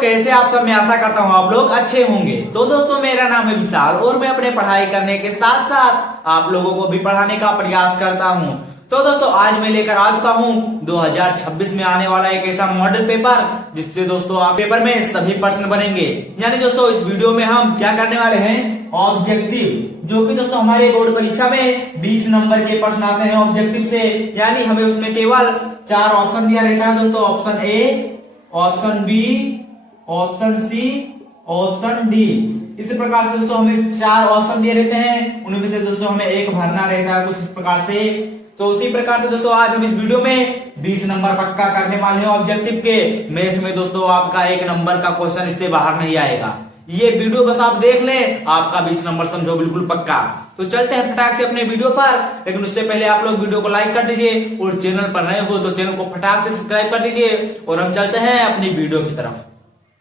कैसे आप सब, मैं आशा करता हूँ आप लोग अच्छे होंगे। तो दोस्तों मेरा नाम है विशाल और मैं अपने पढ़ाई करने के साथ साथ आप लोगों को भी पढ़ाने का प्रयास करता हूँ। तो दोस्तों आज मैं लेकर आ चुका हूँ 2026 में आने वाला एक ऐसा मॉडल पेपर जिससे दोस्तों आप पेपर में सभी प्रश्न बनेंगे। यानी दोस्तों इस वीडियो में हम क्या करने वाले हैं, ऑब्जेक्टिव, जो कि दोस्तों हमारे बोर्ड परीक्षा में 20 नंबर के प्रश्न आते हैं ऑब्जेक्टिव से। यानी हमें उसमें केवल 4 ऑप्शन दिया रहता है दोस्तों, option A, option B, option C, option D. इस प्रकार से दोस्तों हमें 4 ऑप्शन दिए रहते हैं, उनमें से दोस्तों हमें एक भरना रहता है कुछ इस प्रकार से। तो उसी प्रकार से दोस्तों आज हम इस वीडियो में 20 नंबर पक्का करने वाले हैं ऑब्जेक्टिव के। मैथ में दोस्तों आपका 1 नंबर का क्वेश्चन इससे बाहर नहीं आएगा। ये वीडियो बस आप देख ले, आपका 20 नंबर समझो बिल्कुल पक्का। तो चलते हैं फटाक से अपने वीडियो पर, लेकिन उससे पहले आप लोग वीडियो को लाइक कर दीजिए और चैनल पर नए हो तो चैनल को फटाक से सब्सक्राइब कर दीजिए और हम चलते हैं अपनी वीडियो की तरफ।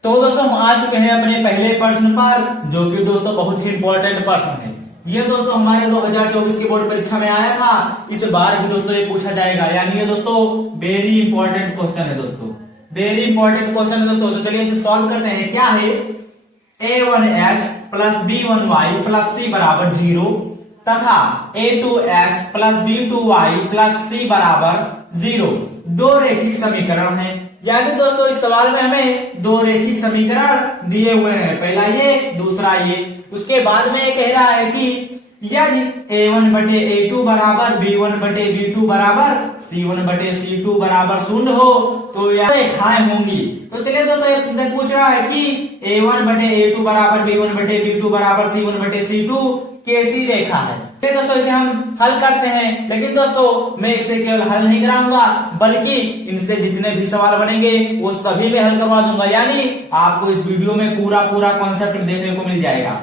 तो दोस्तों हम आ चुके हैं अपने पहले प्रश्न पर, जो कि दोस्तों बहुत ही इंपॉर्टेंट प्रश्न है। ये दोस्तों हमारे 2024 के बोर्ड परीक्षा में आया था, इस बार भी दोस्तों ये पूछा जाएगा। यानी ये दोस्तों वेरी इंपॉर्टेंट क्वेश्चन है दोस्तों, वेरी इंपॉर्टेंट क्वेश्चन है दोस्तों। तो चलिए इसे सॉल्व करते हैं। क्या है, a1x plus b1y plus c बराबर 0 तथा a2x plus b2y plus c बराबर 0 दो रैखिक समीकरण हैं। यानी दोस्तों इस सवाल में हमें दो रैखिक समीकरण दिए हुए हैं, पहला ये दूसरा ये। उसके बाद में ये कह रहा है कि यदि a1 बटे a2 बराबर b1 बटे b2 बराबर c1 बटे c2 बराबर 0 हो तो यह रेखाएं होंगी। तो चलिए दोस्तों ये तुमसे पूछ रहा है कि a1 बटे a2 बराबर b1 बटे b2 बराबर c1 बटे c2 कैसी रेखा है। तो दोस्तों इसे हम हल करते हैं, लेकिन दोस्तों मैं इसे केवल हल नहीं कराऊंगा बल्कि इनसे जितने भी सवाल बनेंगे वो सभी में हल करवा दूंगा। यानी आपको इस वीडियो में पूरा कॉन्सेप्ट देखने को मिल जाएगा।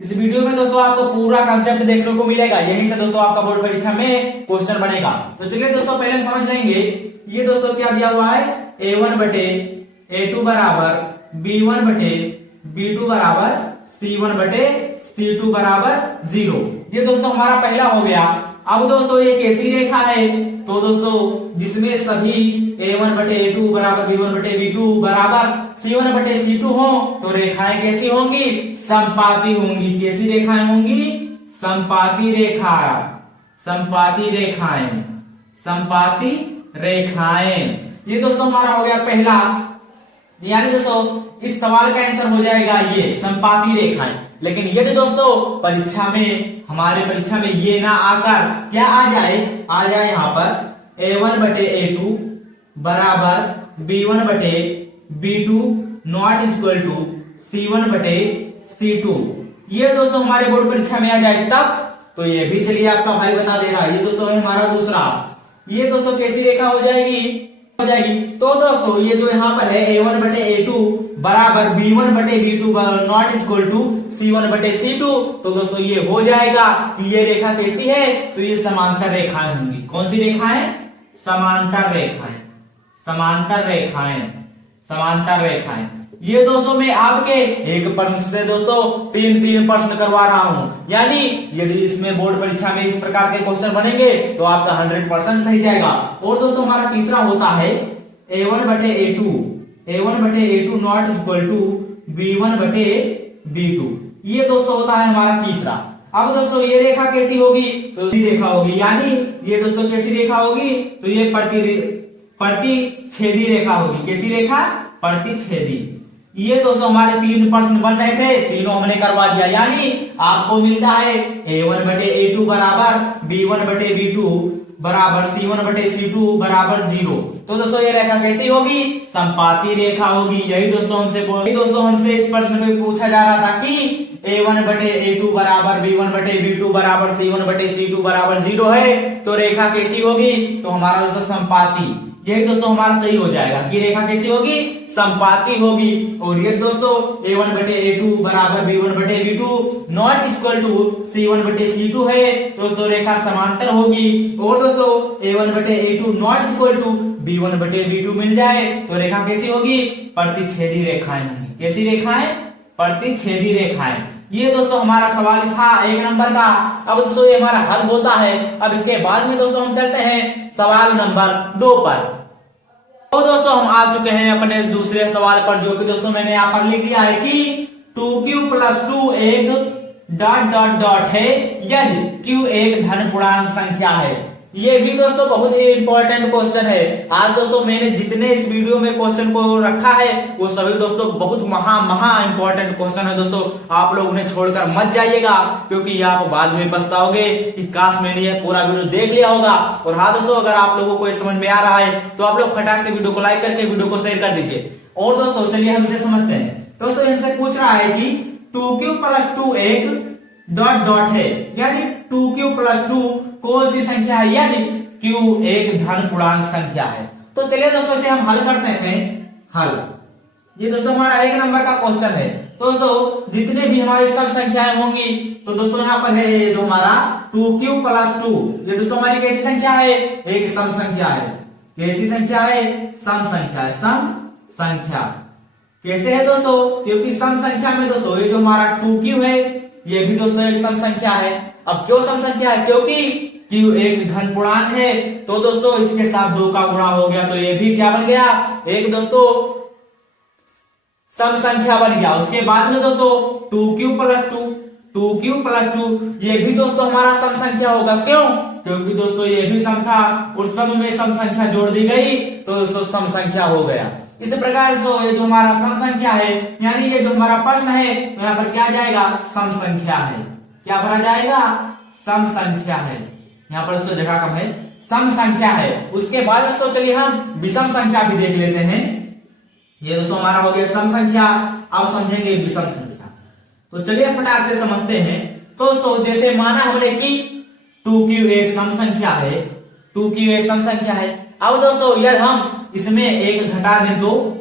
इस वीडियो में दोस्तों आपको पूरा कंसेप्ट देखने को मिलेगा, यही से दोस्तों आपका बोर्ड परीक्षा में क्वेश्चन बनेगा। तो चलिए दोस्तों पहले हम समझ लेंगे। ये दोस्तों क्या दिया हुआ है, a1 बटे a2 बराबर b1 बटे b2 बराबर c1 बटे c2 बराबर 0। ये दोस्तों हमारा पहला हो गया। अब दोस्तों ये कैसी रेखा है, तो दोस्तों जिसमें सभी a1 बटे a2 बराबर b1 बटे b2 बराबर c1 बटे c2 हो तो रेखाएं कैसी होंगी, समपाती होंगी। कैसी रेखाएं होंगी, समपाती रेखा, समपाती रेखाएं, समपाती रेखाएं। ये दोस्तों हमारा हो गया पहला। यानी दोस्तों इस सवाल का आंसर हो जाएगा ये समपाती रेखाएं। लेकिन यदि दोस्तों परीक्षा में, हमारे परीक्षा में ये ना आकर क्या आ जाए यहाँ पर a1 बटे a2 बराबर b1 बटे b2 not equal to c1 बटे c2, ये दोस्तों हमारे बोर्ड परीक्षा में आ जाए तब तो ये भी चलिए आपका भाई बता दे रहा है। ये दोस्तों है हमारा दूसरा। ये दोस्तों कैसी रेखा हो जाएगी, तो दोस्तों ये जो यहाँ पर है a1 बटे a2 बराबर b1 बटे b2 not equal to c1 बटे c2, तो दोस्तों ये हो जाएगा कि ये रेखा कैसी है, तो ये समांतर रेखाएं होंगी। कौन सी रेखाएं, समांतर रेखाएं, समांतर रेखाएं, समांतर रेखाएं। ये दोस्तों मैं आपके एक प्रश्न से दोस्तों 3 प्रश्न करवा रहा हूं। यानी यदि इसमें बोर्ड परीक्षा में इस प्रकार के क्वेश्चन बनेंगे तो आपका 100% सही जाएगा। और दोस्तों हमारा तीसरा होता है a1 बटे a2, a1 बटे a2 not equal to b1 बटे b2, ये दोस्तों होता है हमारा तीसरा। अब दोस्तों ये रेखा कैसी होगी, तो सीधी रेखा होगी। यानी ये दोस्तों कैसी रेखा होगी, तो ये प्रतिच्छेदी रेखा होगी। कैसी रेखा, प्रतिच्छेदी। ये दोस्तों हमारे 3 प्रश्न बन रहे थे, तीनों हमने करवा दिया। यानी आपको मिलता है a1 बटे a2 बराबर b1 बटे b2 बराबर c1 बटे c2 बराबर 0। तो दोस्तों ये रेखा कैसी होगी, समपाती रेखा होगी। यही दोस्तों हमसे इस प्रश्न में पूछा जा रहा था कि a1 बटे a2 बराबर b1 बटे b2 बराबर c1 बटे c2 बराबर 0 है तो रेखा कैसी होगी, तो हमारा दोस्तों समपाती। यही दोस्तों हमारा सही हो जाएगा कि रेखा कैसी होगी, समपाती होगी। और ये दोस्तों a1 बटे a2 बराबर b1 बटे b2 not equal to c1 बटे c2 है, तो दोस्तों रेखा समांतर होगी। और दोस्तों a1 बटे a2 not equal to b1 बटे b2 मिल जाए तो रेखा कैसी होगी, प्रतिच्छेदी रेखाएं होंगी। कैसी रेखाएं, प्रतिच्छेदी रेखाएं। ये दोस्तों हमारा सवाल था 1 नंबर का। अब दोस्तों ये हमारा हल होता है। अब इसके बाद में दोस्तों हम चलते हैं सवाल नंबर 2 पर। तो दोस्तों हम आ चुके हैं अपने दूसरे सवाल पर, जो कि दोस्तों मैंने यहाँ पर लिख दिया है कि 2q+2 एक डॉट डॉट डॉट है यदि q एक धन पूर्णांक संख्या है। ये भी दोस्तों बहुत ही इंपॉर्टेंट क्वेश्चन है। आज दोस्तों मैंने जितने इस वीडियो में क्वेश्चन को रखा है वो सभी दोस्तों बहुत महा इंपॉर्टेंट क्वेश्चन है दोस्तों। आप लोग उन्हें छोड़कर मत जाइएगा, क्योंकि आप बाद में पछताओगे कि काश मैंने ये पूरा वीडियो देख लिया होगा। और हाँ दोस्तों, अगर आप लोगों को ये समझ में आ रहा है तो आप लोग फटाक से वीडियो को लाइक करके वीडियो को शेयर कर दीजिए। और दोस्तों चलिए हम इसे समझते हैं। दोस्तों इनसे पूछ रहा है कि 2q+2 एक डॉट डॉट है, यानी 2q+2 कौन सी संख्या है यदि q एक धन पूर्णांक संख्या है। तो चलिए दोस्तों इसे हम हल करते हैं। हल ये दोस्तों हमारा 1 नंबर का क्वेश्चन है। तो दोस्तों जितने भी हमारी सब संख्याएं होंगी, तो दोस्तों यहाँ पर है ये जो हमारा 2q+2, ये दोस्तों हमारी कैसी संख्या है? एक सम संख्या है। कैसी संख्या है? सम संख्या। सम संख्या कैसे है दोस्तों? क्योंकि सम संख्या में दोस्तों ये जो हमारा 2q है ये भी दोस्तों एक सम संख्या है। अब क्यों सम संख्या है? क्योंकि q एक धन पूर्णांक है, तो दोस्तों इसके साथ 2 का गुणा हो गया, तो ये भी क्या बन गया? एक दोस्तों सम संख्या बन गया। उसके बाद में दोस्तों 2q+2 ये भी दोस्तों हमारा सम संख्या होगा। क्यों? क्योंकि दोस्तों ये भी सम था और सम में सम संख्या जोड़ दी गई, तो दोस्तों सम संख्या हो गया। इस प्रकार से ये जो हमारा सम संख्या है, यानी ये जो हमारा प्रश्न है, तो यहाँ पर क्या जाएगा? सम संख्या है। क्या भरा जाएगा? सम संख्या है। यहाँ पर दोस्तों जगह कम है, सम संख्या है। उसके बाद दोस्तों चलिए हम विषम संख्या भी देख लेते हैं। ये दोस्तों हमारा हो गया सम संख्या, अब समझेंगे विषम संख्या। तो चलिए फटाक से समझते हैं। तो दोस्तों जैसे माना हमने कि 2q एक सम संख्या है, 2q एक सम संख्या है। अब दोस्तों यदि हम इसमें एक घटा दें तो,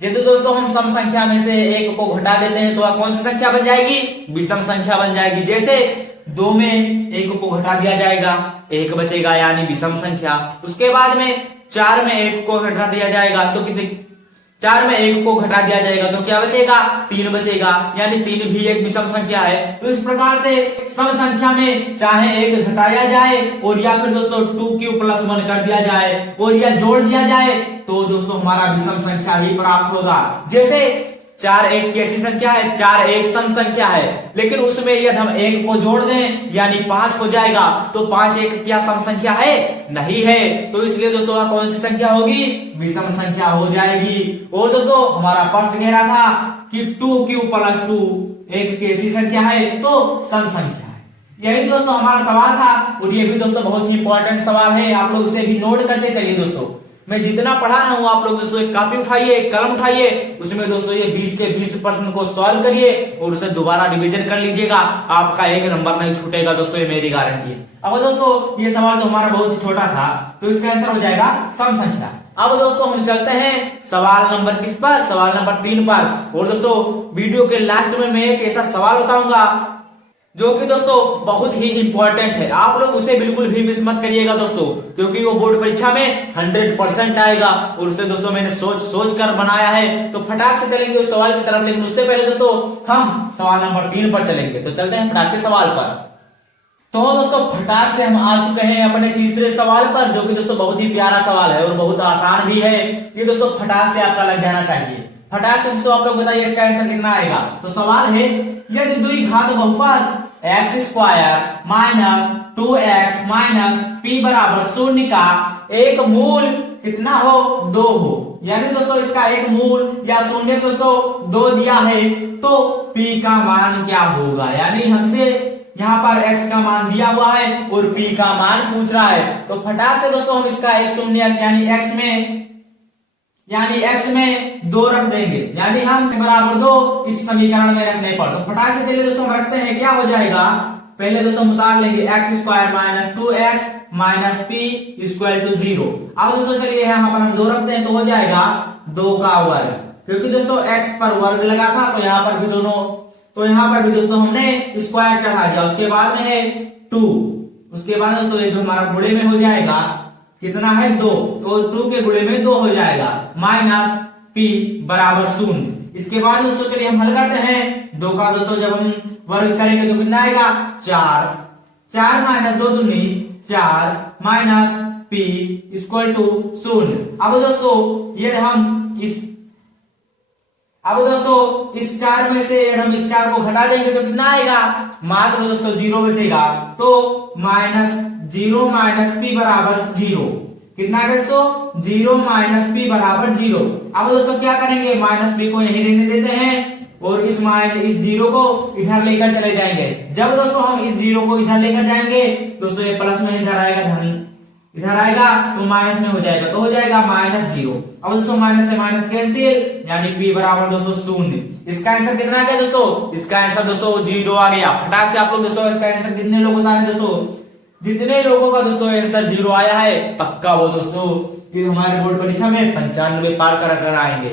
यदि दोस्तों हम सम संख्या में से एक को घटा देते हैं तो कौन सी संख्या बन जाएगी? विषम संख्या बन जाएगी। जैसे 2 में 1 को घटा दिया जाएगा, 1 बचेगा, यानी विषम संख्या। उसके बाद में 4 में 1 को घटा दिया जाएगा तो कितने? 4 में 1 को घटा दिया जाएगा तो क्या बचेगा? 3 बचेगा, यानी 3 भी एक विषम संख्या है। तो इस प्रकार से सम संख्या में चाहे 1 घटाया जाए और या फिर दोस्तों 2q+1 कर दिया जाए और या जोड़ दिया जाए, तो दोस्तों हमारा विषम संख्या ही प्राप्त होगा। जैसे 4 एक कैसी संख्या है? 4 एक सम संख्या है, लेकिन उसमें यदि हम 1 को जोड़ दें यानी 5 हो जाएगा, तो 5 एक क्या सम संख्या है? नहीं है। तो इसलिए दोस्तों कौन सी संख्या होगी? विषम संख्या हो जाएगी। और दोस्तों हमारा प्रश्न कह रहा था कि 2q+2 एक कैसी संख्या है? तो सम संख्या है। यही दोस्तों हमारा सवाल था, और ये भी दोस्तों बहुत ही इंपॉर्टेंट सवाल है। आप लोग इसे भी नोट करते चलिए दोस्तों। मैं जितना पढ़ा रहा हूं आप लोग दोस्तों एक कॉपी उठाइए, एक कलम उठाइए, उसमें दोस्तों ये 20 के 20 प्रश्न को सॉल्व करिए और उसे दोबारा रिवीजन कर लीजिएगा। आपका 1 नंबर नहीं छूटेगा दोस्तों, ये मेरी गारंटी है। अब दोस्तों ये सवाल तो हमारा बहुत ही छोटा था, तो इसका आंसर हो जाएगा सम संख्या। अब दोस्तों हम चलते हैं सवाल नंबर किस पर? सवाल नंबर 3 पर। और दोस्तों वीडियो के लास्ट में मैं एक ऐसा सवाल बताऊंगा जो कि दोस्तों बहुत ही इंपॉर्टेंट है। आप लोग उसे बिल्कुल भी मिस मत करिएगा दोस्तों, क्योंकि वो बोर्ड परीक्षा में 100% आएगा और उसे दोस्तों मैंने सोच कर बनाया है। तो फटाक से चलेंगे उस सवाल की तरफ, लेकिन उससे पहले दोस्तों हम सवाल नंबर 3 पर चलेंगे। तो चलते हैं फटाक से सवाल पर। तो दोस्तों फटाक से हम आ चुके हैं अपने तीसरे सवाल पर, जो कि दोस्तों बहुत ही प्यारा सवाल है और बहुत आसान भी है। ये दोस्तों फटाक से आपका लग जाना चाहिए। फटाक से दोस्तों आप लोग बताइए इसका आंसर कितना आएगा। तो सवाल है यदि द्विघात बहुपद x² - 2x - p = 0 का एक मूल कितना हो? 2 हो। यानी दोस्तों इसका एक मूल या शून्य दोस्तों 2 दिया है, तो p का मान क्या होगा? यानी हमसे यहाँ पर x का मान दिया हुआ है और p का मान पूछ रहा है। तो फटाक से दोस्तों हम इसका एक शून्य यानी x में 2 रख देंगे, यानी हम बराबर 2 इस समीकरण में रखने पर। तो फटाक से चलिए दोस्तों रखते हैं, क्या हो जाएगा? पहले दोस्तों बता लेंगे x² - 2x - p = 0। अब दोस्तों चलिए यहाँ पर हम 2 रखते हैं, तो हो जाएगा 2 का वर्ग, क्योंकि दोस्तों x पर वर्ग लगा था, तो यहाँ पर भी दोनों, तो यहाँ पर भी दोस्तों हमने स्क्वायर चढ़ा दिया। उसके बाद में है 2, उसके बाद दोस्तों ये जो हमारा गुणे में हो जाएगा कितना है? 2, तो 2 के गुणे में 2 हो जाएगा - p = 0। इसके बाद दोस्तों चलिए हम हल करते हैं। 2 का दोस्तों जब हम वर्ग करेंगे तो कितना आएगा? 4 - 2 दूनी 4 - p इक्वल टू 0। अब दोस्तों ये हम इस 4 में से हम इस 4 को घटा देंगे तो कितना आएगा, मात्र दोस्तों 0 बचेगा। तो -0 माइनस पी बराबर 0। कितना है दोस्तों, 0 माइनस पी बराबर 0। अब दोस्तों क्या करेंगे, माइनस पी को यहीं रहने देते हैं और इस 0 को इधर लेकर चले जाएंगे। जब दोस्तों हम इस 0 को इधर लेकर जाएंगे दोस्तों ये प्लस में इधर आएगा, धन इधर आएगा तो माइनस में हो जाएगा, तो हो जाएगा -0। अब दोस्तों माइनस से माइनस कैंसिल, यानी p बराबर दोस्तों 0। इसका आंसर कितना आ गया दोस्तों, इसका आंसर दोस्तों 0 आ गया। फटाक से आप लोग दोस्तों इसका आंसर कितने लोग बता रहे दोस्तों, जितने लोगों का दोस्तों आंसर 0 आया है पक्का वो दोस्तों कि हमारे बोर्ड परीक्षा में 95 पार कर आएंगे,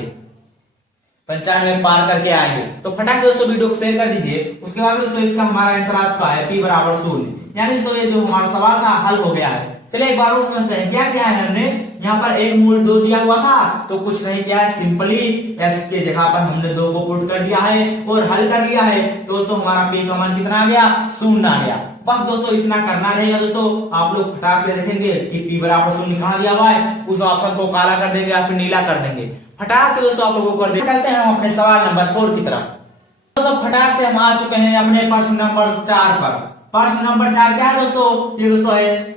95 पार करके आएंगे। तो फटाक से दोस्तों वीडियो को शेयर कर दीजिए। उसके बाद दोस्तों इसका हमारा आंसर आज का है p बराबर 0, यानी दोस्तों ये जो हमारा सवाल था हल हो गया है। चलिए एक बार उसमें समझते हैं क्या क्या है। हमने यहाँ पर एक मूल 2 दिया हुआ था तो कुछ नहीं किया है, सिंपली x के जगह पर हमने 2 को पुट कर दिया है और हल कर लिया है। दोस्तों हमारा p का मान कितना आ गया, 0 आ गया। बस दोस्तों इतना करना रहेगा। दोस्तों आप लोग फटाक से देखेंगे कि p बराबर 0 कहाँ दिया हुआ है, उस ऑप्शन को काला कर देंगे या फिर नीला कर देंगे। फटाक से दोस्तों आप लोगों को कर देंगे। चलते हैं हम अपने सवाल नंबर 4 की तरफ। दोस्तों फटाक से हम आ चुके हैं अपने प्रश्न नंबर 4 पर। प्रश्न नंबर 4 क्या है दोस्तों, ये दोस्तों है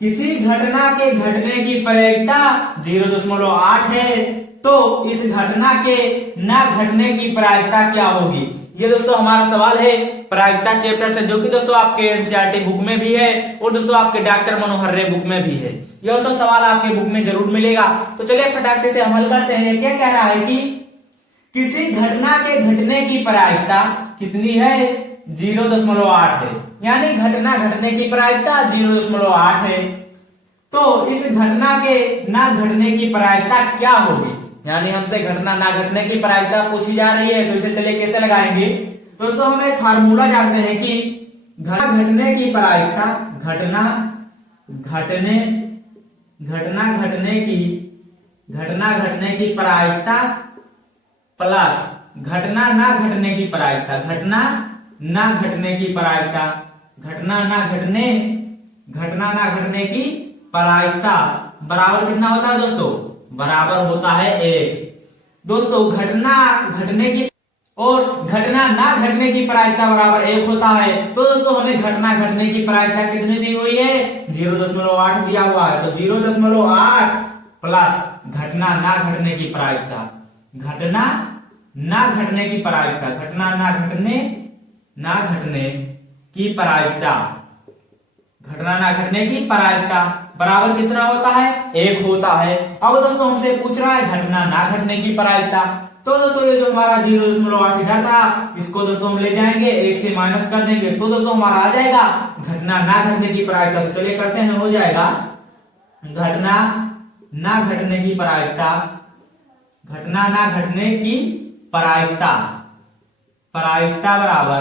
किसी घटना के घटने की प्रायिकता 0.8 है तो इस घटना के न घटने की प्रायिकता क्या होगी। ये दोस्तों हमारा सवाल है प्रायिकता चैप्टर से, जो कि दोस्तों आपके एनसीईआरटी बुक में भी है और दोस्तों आपके डॉक्टर मनोहर रे बुक में भी है। ये दोस्तों सवाल आपके बुक में जरूर मिलेगा। तो चलिए फटाक से अमल करते हैं। क्या कह रहा है कि किसी घटना के घटने की प्रायिकता कितनी है, 0.8 है, यानी घटना घटने की प्रायिकता 0.8 है तो इस घटना के ना घटने की प्रायिकता क्या होगी। यानी हमसे घटना ना घटने की प्रायिकता पूछी जा रही है, तो इसे चलिए कैसे लगाएंगे। दोस्तों हम एक फार्मूला जानते हैं कि घटना घटने की प्रायिकता घटना घटने की प्रायिकता प्लस घटना ना घटने की प्रायिकता, घटना ना घटने की प्रायिकता, घटना ना घटने की प्रायिकता बराबर कितना होता है दोस्तों, बराबर होता है 1। दोस्तों घटना घटने की और घटना ना घटने की प्रायिकता बराबर 1 होता है। तो दोस्तों हमें घटना घटने की प्रायिकता कितनी दी हुई है, 0.8 दिया हुआ है। तो 0.8 प्लस घटना ना घटने की प्रायिकता, घटना ना घटने की प्रायिकता, घटना ना घटने की प्रायिकता, घटना ना घटने की प्रायिकता बराबर कितना होता है, 1 होता है। अब दोस्तों हमसे पूछ रहा है घटना ना घटने की प्रायिकता। तो दोस्तों ये जो हमारा 0.8 इधर था इसको दोस्तों हम ले जाएंगे, 1 से माइनस कर देंगे तो दोस्तों हमारा आ जाएगा घटना ना घटने की प्रायिकता। तो चलिए करते हैं, हो जाएगा घटना ना घटने की प्रायिकता, घटना ना घटने की प्रायिकता बराबर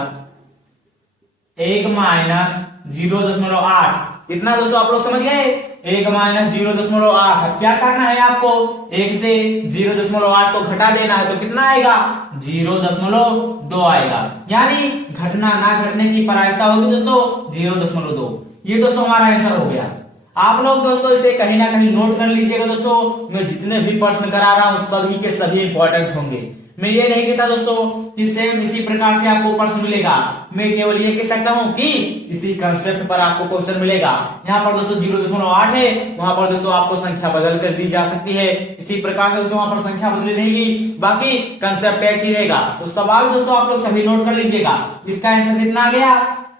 1 माइनस 0.8। इतना दोस्तों आप लोग समझ गए, 1 माइनस 0.8। क्या करना है आपको, 1 से 0.8 को घटा देना है तो कितना आएगा, 0.2 आएगा। यानी घटना ना घटने की प्रायिकता होगी दोस्तों 0.2। ये दोस्तों हमारा आंसर हो गया। आप लोग दोस्तों इसे कहीं ना कहीं नोट कर लीजिएगा। दोस्तों मैं जितने भी प्रश्न करा रहा हूं सभी के सभी इंपॉर्टेंट होंगे। मैं ये नहीं कहता दोस्तों कि सेम इसी प्रकार से आपको प्रश्न मिलेगा, मैं केवल ये कह सकता हूं कि इसी कंसेप्ट पर आपको क्वेश्चन मिलेगा। यहाँ पर दोस्तों 0.8 है, वहां पर दोस्तों आपको संख्या बदल कर दी जा सकती है। इसी प्रकार से दोस्तों वहां पर संख्या बदली रहेगी, बाकी कंसेप्ट एक ही रहेगा। तो सवाल दोस्तों आप लोग सभी नोट कर लीजिएगा। इसका आंसर कितना आ गया,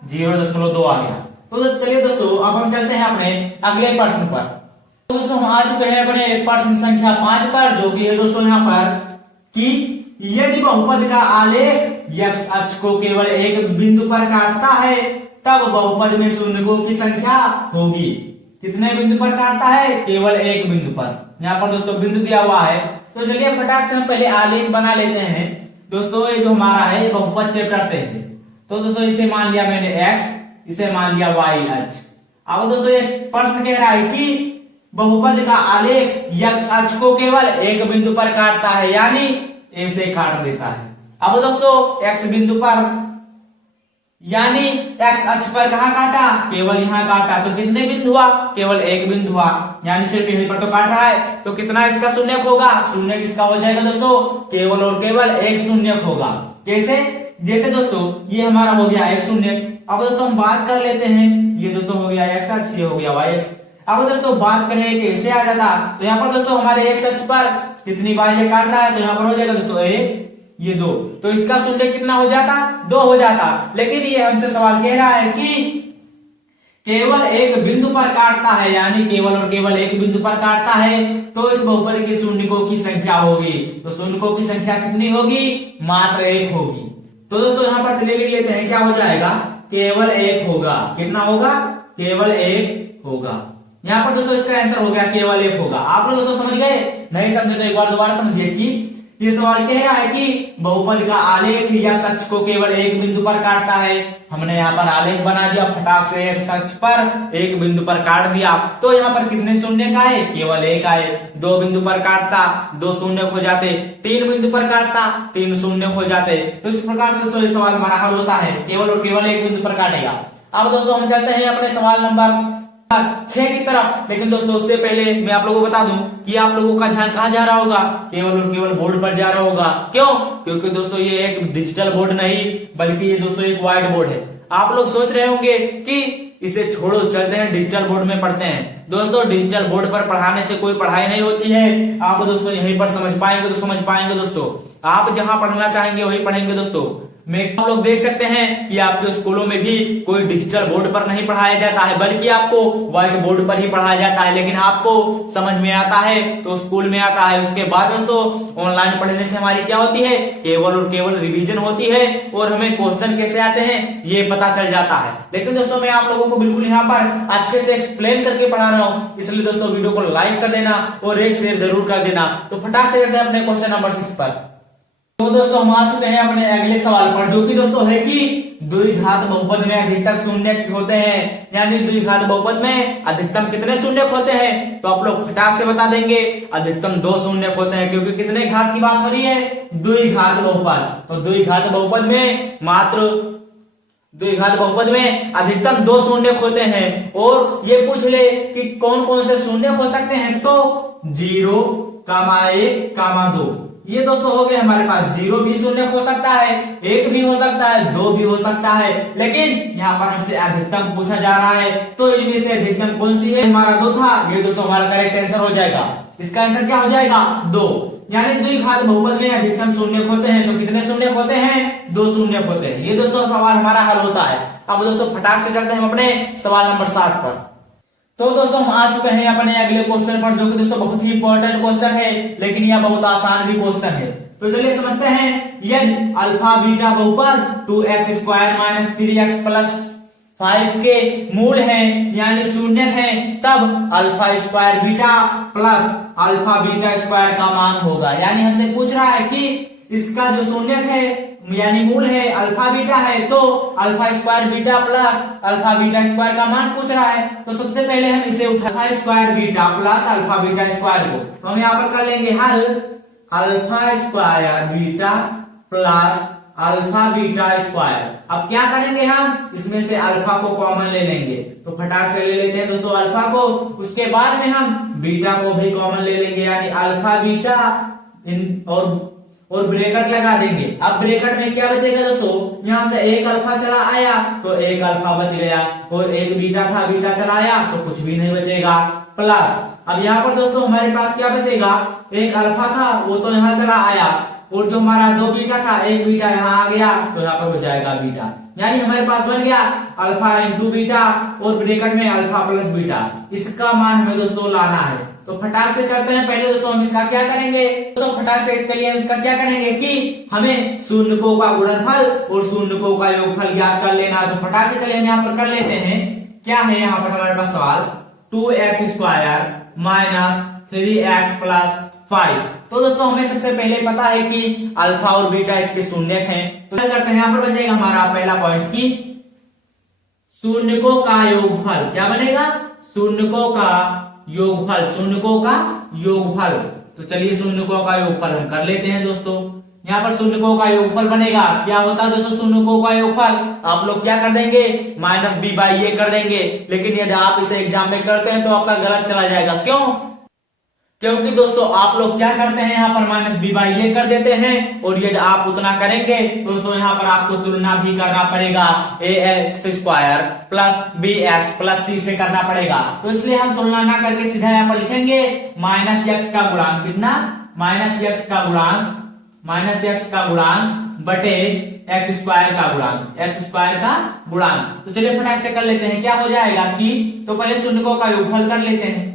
0.2 आ गया। तो चलिए दोस्तों अब हम चलते हैं अपने अगले प्रश्न पर। तो दोस्तों हम आ चुके हैं अपने प्रश्न संख्या 5 पर, जो कि है दोस्तों यहाँ पर कि यदि बहुपद का आलेख x अक्ष को केवल एक बिंदु पर काटता है तब बहुपद में शून्यों की संख्या होगी। कितने बिंदु पर काटता है, केवल एक बिंदु पर। यहाँ पर दोस्तों बिंदु दिया हुआ है। तो चलिए फटाक से हम पहले आलेख बना लेते हैं। दोस्तों ये जो हमारा है बहुपद चैप्टर से है। तो दोस्तों इसे मान लिया मैंने x, इसे मान लिया y अक्ष। अब दोस्तों ये प्रश्न कह रहा है कि बहुपद का आलेख x अक्ष को केवल एक बिंदु पर काटता है, यानी ऐसे काट देता है। अब दोस्तों x बिंदु पर यानी एक्स अक्ष पर कहाँ काटा, केवल यहाँ काटा, तो कितने बिंदु हुआ, केवल एक बिंदु हुआ, यानी सिर्फ यहीं पर तो काट रहा है, तो कितना इसका शून्यक होगा, शून्यक इसका हो जाएगा दोस्तों केवल और केवल एक शून्यक होगा। कैसे, जैसे दोस्तों ये हमारा हो गया एक शून्यक। अब दोस्तों हम बात कर लेते हैं, ये दोस्तों हो गया एक्स अक्ष, ये हो गया वाई अक्ष। अब दोस्तों बात करें कैसे आ जाता, तो यहाँ पर दोस्तों हमारे एक्स अक्ष पर कितनी बार ये काट रहा है, तो यहाँ पर हो जाएगा दोस्तों एक, ये दो, तो इसका शून्य कितना हो जाता, दो हो जाता। लेकिन ये हमसे सवाल कह रहा है कि केवल एक बिंदु पर काटता है, यानी केवल और केवल एक बिंदु पर काटता है, तो इस बहुपद के शून्यकों की संख्या होगी, तो शून्यकों की संख्या कितनी होगी, मात्र एक होगी। तो दोस्तों यहाँ पर चलिए लिख लेते हैं, क्या हो जाएगा, केवल एक होगा, कितना होगा, केवल एक होगा। यहाँ पर दोस्तों इसका आंसर हो गया केवल एक होगा। आप लोग दोस्तों समझ गए, नहीं समझे तो एक बार दोबारा समझिए कि ये सवाल कह रहा है कि बहुपद का आलेख एक्स अक्ष को केवल एक बिंदु पर काटता है। हमने यहाँ पर आलेख बना दिया, फटाक से एक्स अक्ष पर एक बिंदु पर काट दिया, तो यहाँ पर कितने शून्य आए, केवल एक आए। दो बिंदु पर काटता, दो शून्य हो जाते, तीन बिंदु पर काटता, तीन शून्य हो जाते। तो इस प्रकार से दोस्तों ये सवाल हमारा हल होता है, केवल और केवल एक बिंदु पर काटेगा। अब दोस्तों हम चलते हैं अपने सवाल नंबर 6 की तरफ। लेकिन दोस्तों उससे पहले मैं आप लोगों को बता दूं कि आप लोगों का ध्यान कहां जा रहा होगा, केवल और केवल बोर्ड पर जा रहा होगा। क्यों, क्योंकि दोस्तों ये एक डिजिटल बोर्ड नहीं बल्कि ये दोस्तों एक व्हाइट बोर्ड है। आप लोग सोच रहे होंगे कि इसे छोड़ो, चलते हैं डिजिटल बोर्ड में पढ़ते हैं। दोस्तों डिजिटल बोर्ड पर पढ़ाने से कोई पढ़ाई नहीं होती है, आप दोस्तों यहीं पर समझ पाएंगे तो समझ पाएंगे। दोस्तों आप जहां पढ़ना चाहेंगे वहीं पढ़ेंगे। दोस्तों आप लोग देख सकते हैं कि आपके स्कूलों में भी कोई डिजिटल बोर्ड पर नहीं पढ़ाया जाता है, बल्कि आपको व्हाइट बोर्ड पर ही पढ़ाया जाता है। लेकिन आपको समझ में आता है तो स्कूल में आता है। उसके बाद दोस्तों ऑनलाइन पढ़ने से हमारी क्या होती है, केवल और केवल रिवीजन होती है और हमें क्वेश्चन कैसे आते हैं ये पता चल जाता है। लेकिन दोस्तों मैं आप लोगों को बिल्कुल यहाँ पर अच्छे से एक्सप्लेन करके पढ़ा रहा हूँ, इसलिए दोस्तों वीडियो को लाइक कर देना और एक शेयर जरूर कर देना। तो फटाक से करते हैं अपने क्वेश्चन नंबर 6 पर। तो दोस्तों हम आ चुके हैं अपने अगले सवाल पर, जो कि दोस्तों है कि द्विघात बहुपद में अधिकतम शून्य होते हैं, यानी द्विघात बहुपद में अधिकतम कितने शून्य होते हैं। तो आप लोग फटाक से बता देंगे, अधिकतम 2 शून्य होते हैं, क्योंकि कितने घात की बात हो रही है, द्विघात बहुपद। तो द्विघात बहुपद में मात्र द्विघात बहुपद में अधिकतम 2 शून्य होते हैं। और ये पूछ ले कि कौन कौन से शून्य हो सकते हैं, तो 0, 1, 2 ये दोस्तों हो गए हमारे पास। 0 भी शून्य हो सकता है, 1 भी हो सकता है, 2 भी हो सकता है, लेकिन यहाँ पर हमसे अधिकतम पूछा जा रहा है, तो इनमें से अधिकतम कौन सी है, हमारा 2 था। ये दोस्तों हमारा करेक्ट आंसर हो जाएगा। इसका आंसर क्या हो जाएगा, 2। यानी द्विघात बहुपद में अधिकतम शून्य होते हैं, तो कितने शून्य होते हैं, 2 शून्य होते हैं। ये दोस्तों सवाल हमारा हल होता है। अब दोस्तों फटाक से चलते हैं हम अपने सवाल नंबर 7 पर। तो दोस्तों हम आ चुके हैं अपने अगले क्वेश्चन पर, जो कि दोस्तों बहुत ही इंपॉर्टेंट क्वेश्चन है, लेकिन यह बहुत आसान भी क्वेश्चन है। तो चलिए समझते हैं। यदि अल्फा बीटा बहुपद 2x² - 3x + 5 के मूल हैं, यानी शून्य हैं, तब अल्फा² beta plus alpha beta square का मान होगा। यानी हमसे पूछ रहा है कि इसका जो शून्य है यानी मूल है अल्फा बीटा है, तो अल्फा² beta plus alpha beta square का मान पूछ रहा है। तो सबसे पहले हम इसे अल्फा² beta plus alpha beta square को तो हम यहाँ पर कर लेंगे हल, अल्फा² beta plus alpha beta square. अब क्या करेंगे, हम इसमें से अल्फा को कॉमन ले लेंगे, तो फटाक से ले लेते हैं दोस्तों अल्फा को। उसके बाद में हम बीटा को भी कॉमन ले लेंगे, यानी अल्फा बीटा और ब्रैकेट लगा देंगे। अब ब्रैकेट में क्या बचेगा दोस्तों, यहाँ से एक अल्फा चला आया तो एक अल्फा बच गया, और एक बीटा था, बीटा चला आया तो कुछ भी नहीं बचेगा, प्लस अब यहाँ पर दोस्तों हमारे पास क्या बचेगा, एक अल्फा था वो तो यहाँ चला आया, और जो हमारा 2 बीटा था, एक बीटा यहाँ आ गया तो यहाँ पर हो जाएगा बीटा। यानी हमारे पास बन गया अल्फा इंटू बीटा और ब्रैकेट में अल्फा प्लस बीटा। इसका मान हमें दोस्तों लाना है। तो फटाक से चलते हैं। पहले दोस्तों हम इसका क्या करेंगे, तो फटाक से चलिए हम इसका क्या करेंगे कि हमें शून्यकों का गुणनफल और शून्यकों का योगफल ज्ञात कर लेना है। तो फटाक से चलिए हम यहाँ पर कर लेते हैं। क्या है यहाँ पर हमारे पास सवाल, 2x² - 3x + 5। तो दोस्तों हमें सबसे पहले पता है कि अल्फा और बीटा इसके शून्य हैं। तो क्या करते हैं, यहाँ पर बन जाएगा हमारा पहला पॉइंट की शून्यकों का योगफल। क्या बनेगा, शून्यकों का योगफल, शून्यकों का योगफल। तो चलिए शून्यकों का योगफल हम कर लेते हैं दोस्तों। यहाँ पर शून्यकों का योगफल बनेगा। क्या होता है दोस्तों शून्यकों का योगफल? आप लोग क्या कर देंगे, माइनस बी बाई ए कर देंगे। लेकिन यदि आप इसे एग्जाम में करते हैं तो आपका गलत चला जाएगा। क्यों? क्योंकि दोस्तों आप लोग क्या करते हैं, यहाँ पर माइनस बी बाई ए कर देते हैं, और यदि आप उतना करेंगे तो दोस्तों यहाँ पर आपको तुलना भी करना पड़ेगा, a x square plus b x plus c से करना पड़ेगा। तो इसलिए हम तुलना ना करके सीधा यहाँ पर लिखेंगे माइनस एक्स का गुणांक कितना, माइनस एक्स का गुणांक, माइनस एक्स का गुणांक बटे एक्स स्क्वायर का गुणांक, एक्स स्क्वायर का गुणांक। तो चलिए फटाक से कर लेते हैं, क्या हो जाएगा कि, तो पहले शून्यकों का योगफल कर लेते हैं।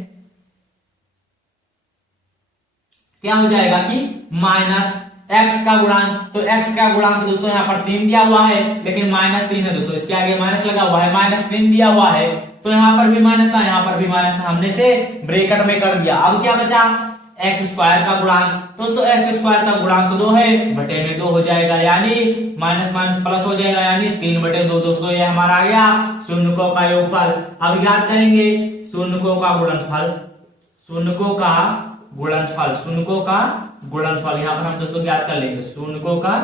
क्या हो जाएगा कि माइनस एक्स का गुणांक, तो एक्स का गुणांक दोस्तों यहाँ पर 3 दिया हुआ है, लेकिन माइनस 3 है दोस्तों, इसके आगे माइनस लगा हुआ है, माइनस 3 दिया हुआ है, तो यहाँ पर भी माइनस था, यहाँ पर भी माइनस था, हमने से ब्रैकेट में कर दिया। अब क्या बचा, एक्स स्क्वायर का गुणांक। दोस्तों एक्स स्क्वायर का गुणांक 2 है, बटे में 2 हो जाएगा, यानी माइनस माइनस प्लस हो जाएगा, यानी 3 बटे 2 दोस्तों ये हमारा आ गया शून्यकों का योगफल। अब याद करेंगे शून्यकों का गुणनफल, शून्यकों का गुणनफल, शून्यकों का गुणनफल, यहाँ पर हम दोस्तों याद कर लेंगे शून्यकों का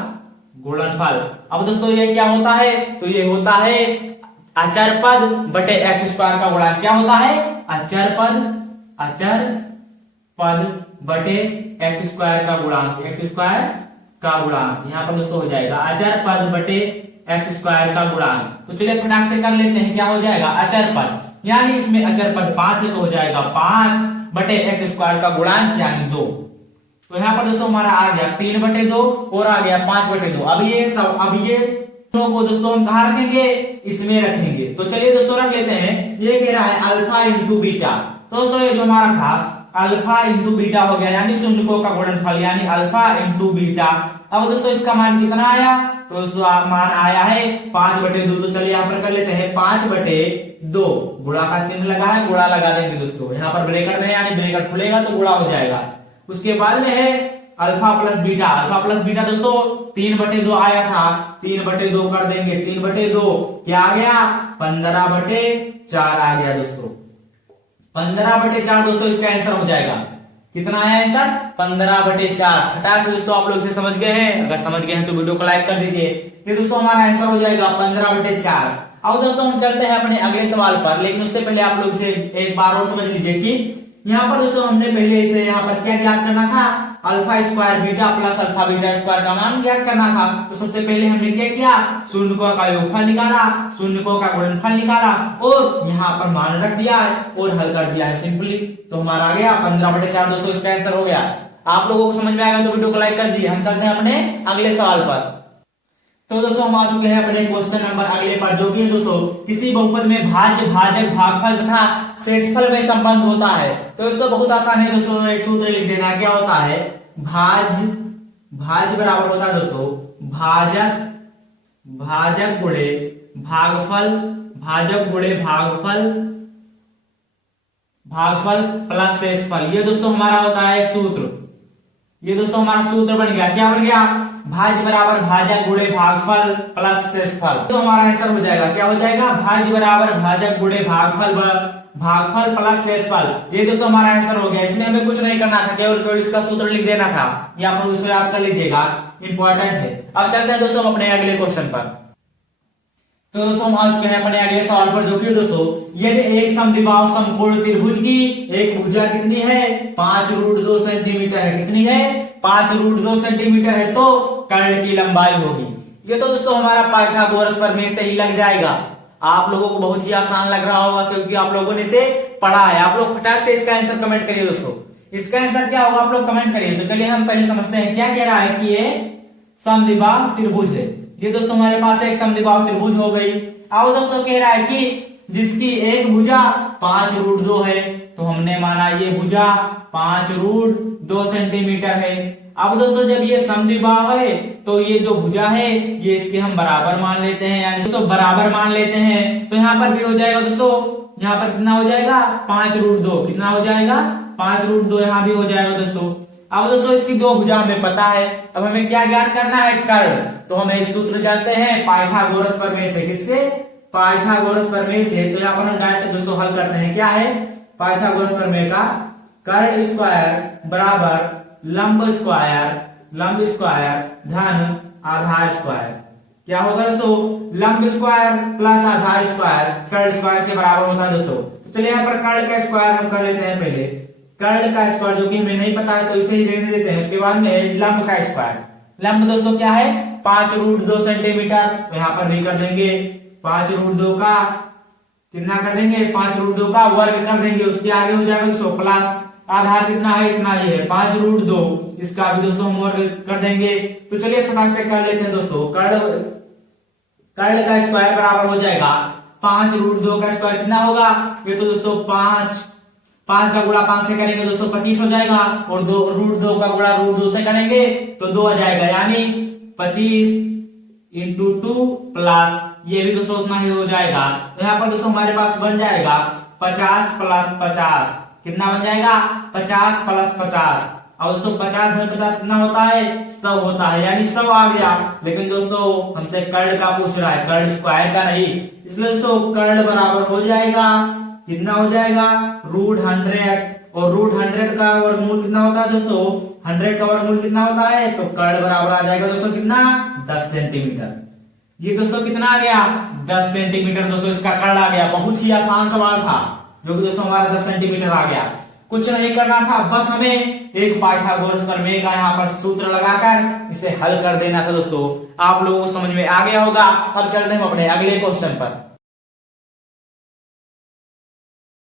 गुणनफल। अब दोस्तों ये क्या होता है, तो ये होता है अचर पद बटे एक्स स्क्वायर का गुणांक। क्या होता है, अचर पद, अचर पद बटे एक्स स्क्वायर का गुणांक, एक्स स्क्वायर का गुणांक यहाँ पर दोस्तों हो जाएगा अचर पद बटे एक्स स्क्वायर का गुणांक। तो चलिए फटाक से कर लेते हैं, क्या हो जाएगा अचर पद, यानी इसमें अचर पद 5 है तो हो जाएगा 5 बटे एक्स स्क्वायर का गुणांक यानी 2। तो यहाँ पर दोस्तों हमारा आ गया 3 बटे 2 और आ गया 5 बटे 2। अब ये सब, अब ये को दोस्तों हम कहा रखेंगे, इसमें रखेंगे। तो चलिए दोस्तों रख लेते हैं, ये कह रहा है अल्फा इंटू बीटा। तो दोस्तों ये जो हमारा था अल्फा इंटू बीटा हो गया, यानी शून्यकों का गुणनफल, यानी अल्फा इंटू बीटा। अब दोस्तों इसका मान कितना आया, तो मान आया है 5 बटे 2। तो चलिए यहाँ पर कर लेते हैं 5 बटे 2, गुणा का चिन्ह लगा है, गुणा लगा देंगे दोस्तों, यहाँ पर ब्रैकेट में, यानी ब्रैकेट खुलेगा तो गुणा हो जाएगा। उसके बाद में है alpha plus beta, alpha plus beta दोस्तों 3 बटे 2 आया था, 3 बटे 2 कर देंगे, 3 बटे 2 क्या आ गया, 15 बटे 4 आ गया दोस्तों, 15 बटे 4 दोस्तों इसका आंसर हो जाएगा। कितना आया आंसर, 15 बटे 4। फटाक से दोस्तों आप लोग इसे समझ गए हैं, अगर समझ गए हैं तो वीडियो को लाइक कर दीजिए। ये दोस्तों हमारा आंसर हो जाएगा 15 बटे 4। अब दोस्तों हम चलते हैं अपने अगले सवाल पर, लेकिन उससे पहले आप लोग इसे एक बार और समझ लीजिए कि यहाँ पर दोस्तों हमने पहले इसे यहाँ पर क्या ज्ञात करना था, alpha square beta plus alpha beta square का मान ज्ञात करना था। तो सबसे पहले हमने क्या किया, शून्यकों का योगफल निकाला, शून्यकों का गुणनफल निकाला और यहाँ पर मान रख दिया है और हल कर दिया है सिंपली। तो हमारा आ गया 15 बटे 4 दोस्तों, इसका आंसर हो गया। आप लोगों को समझ में आएगा तो वीडियो को लाइक कर दीजिए। हम चलते हैं अपने अगले सवाल पर। तो दोस्तों हम आ चुके हैं अपने क्वेश्चन नंबर अगले पर, जो कि है दोस्तों किसी बहुपद में भाज्य, भाजक, भागफल तथा शेषफल में संबंध होता है। तो इसको बहुत आसान है दोस्तों, एक सूत्र लिख देना। क्या होता है, भाज्य, भाज्य बराबर होता है दोस्तों भाजक, भाजक गुणे भागफल, भाजक गुणे भागफल, भागफल प्लस शेषफल। ये दोस्तों हमारा होता है सूत्र, ये दोस्तों हमारा सूत्र बन गया। क्या बन गया, भाज्य बराबर भाजक गुणे भागफल प्लस शेषफल। तो हमारा आंसर हो जाएगा, क्या हो जाएगा, भाज्य बराबर भाजक गुणे भागफल, भागफल प्लस शेषफल। ये दोस्तों हमारा आंसर हो गया। इसमें हमें कुछ नहीं करना था, केवल इसका सूत्र लिख देना था। यहाँ पर उसे याद कर लीजिएगा, इंपॉर्टेंट है। अब चलते हैं दोस्तों अपने अगले क्वेश्चन पर। तो दोस्तों हम आ चुके हैं अपने अगले सवाल पर, जो कि दोस्तों यदि एक समद्विबाहु समकोण त्रिभुज की एक भुजा कितनी है, 5√2 सेंटीमीटर है, कितनी है, 5√2 सेंटीमीटर है, तो कर्ण की लंबाई होगी। ये तो दोस्तों हमारा पाइथागोरस प्रमेय से ही लग जाएगा। आप लोगों को बहुत ही आसान लग रहा होगा क्योंकि आप लोगों ने इसे पढ़ा है। आप लोग फटाक से इसका आंसर कमेंट करिए दोस्तों, इसका आंसर क्या होगा आप लोग कमेंट करिए। तो चलिए हम पहले समझते हैं क्या कह रहा है कि ये समद्विबाहु त्रिभुज है। ये दोस्तों हमारे पास एक समद्विबाहु त्रिभुज हो गई। अब दोस्तों कह रहा है कि जिसकी एक भुजा 5√2 है, तो हमने माना ये भुजा 5√2 सेंटीमीटर है। अब दोस्तों जब ये समद्विबाहु है तो ये जो भुजा है ये इसके हम बराबर मान लेते हैं, यानी दोस्तों बराबर मान लेते हैं। तो यहाँ पर भी हो जाएगा दोस्तों, यहाँ पर कितना हो जाएगा, 5√2, कितना हो जाएगा, 5√2 यहाँ भी हो जाएगा दोस्तों। अब दोस्तों इसकी दो भुजा हमें पता है, अब हमें क्या ज्ञात करना है, कर्ण। तो हम एक सूत्र जानते हैं पाइथागोरस प्रमेय से, किससे, पाइथागोरस प्रमेय से। तो यहाँ पर हम डायरेक्ट दोस्तों हल करते हैं, क्या है, पाइथागोरस प्रमेय का कर्ण स्क्वायर बराबर लंब स्क्वायर लंब स्क्वायर धन आधार स्क्वायर। क्या होगा दोस्तों, लंब स्क्वायर प्लस आधार स्क्वायर कर्ण स्क्वायर के बराबर होता है दोस्तों। तो चलिए यहाँ पर कर्ण का स्क्वायर हम कर लेते हैं। पहले कर्ण का स्क्वायर जो कि हमें नहीं पता है तो इसे ही रहने देते हैं। उसके बाद में लंब का स्क्वायर। लंब दोस्तों क्या है, 5√2 सेंटीमीटर। तो यहाँ पर भी कर देंगे 5√2 का कितना कर देंगे, 5√2 का वर्ग कर देंगे। उसके आगे हो जाएगा दोस्तों प्लस आधार कितना है, इतना ही है 5√2। इसका भी दोस्तों हम वर्ग कर देंगे। तो चलिए फटाक से कर लेते हैं दोस्तों। कर्ण का स्क्वायर बराबर हो जाएगा 5√2 का स्क्वायर कितना होगा, ये तो दोस्तों 5 का गुणा 5 से करेंगे दोस्तों 25 हो जाएगा। और √2 का गुणा √2 से करेंगे तो 2 आ जाएगा, यानी 25 इंटू 2 प्लस ये भी दोस्तों उतना ही हो जाएगा। तो यहाँ पर दोस्तों हमारे पास बन जाएगा 50 प्लस 50 कितना बन जाएगा, 50 प्लस 50। और दोस्तों 50 धन 50 कितना होता है, 100 होता है, यानी 100 आ गया। लेकिन दोस्तों हमसे कर्ण का पूछ रहा है, कर्ण स्क्वायर का नहीं। इसलिए दोस्तों कर्ण बराबर हो जाएगा कितना हो जाएगा, √100। और √100 का वर्गमूल कितना होता है दोस्तों, 100 का वर्गमूल कितना होता है, तो कर्ण बराबर आ जाएगा दोस्तों कितना, 10 सेंटीमीटर। ये दोस्तों कितना आ गया, 10 सेंटीमीटर दोस्तों इसका कर्ण आ गया। बहुत ही आसान सवाल था जो कि दोस्तों हमारा 10 सेंटीमीटर आ गया। कुछ नहीं करना था, बस हमें एक पाइथागोरस प्रमेय का यहाँ पर सूत्र लगाकर इसे हल कर देना था दोस्तों। आप लोगों को समझ में आ गया होगा। अब चलते हैं अपने अगले क्वेश्चन पर।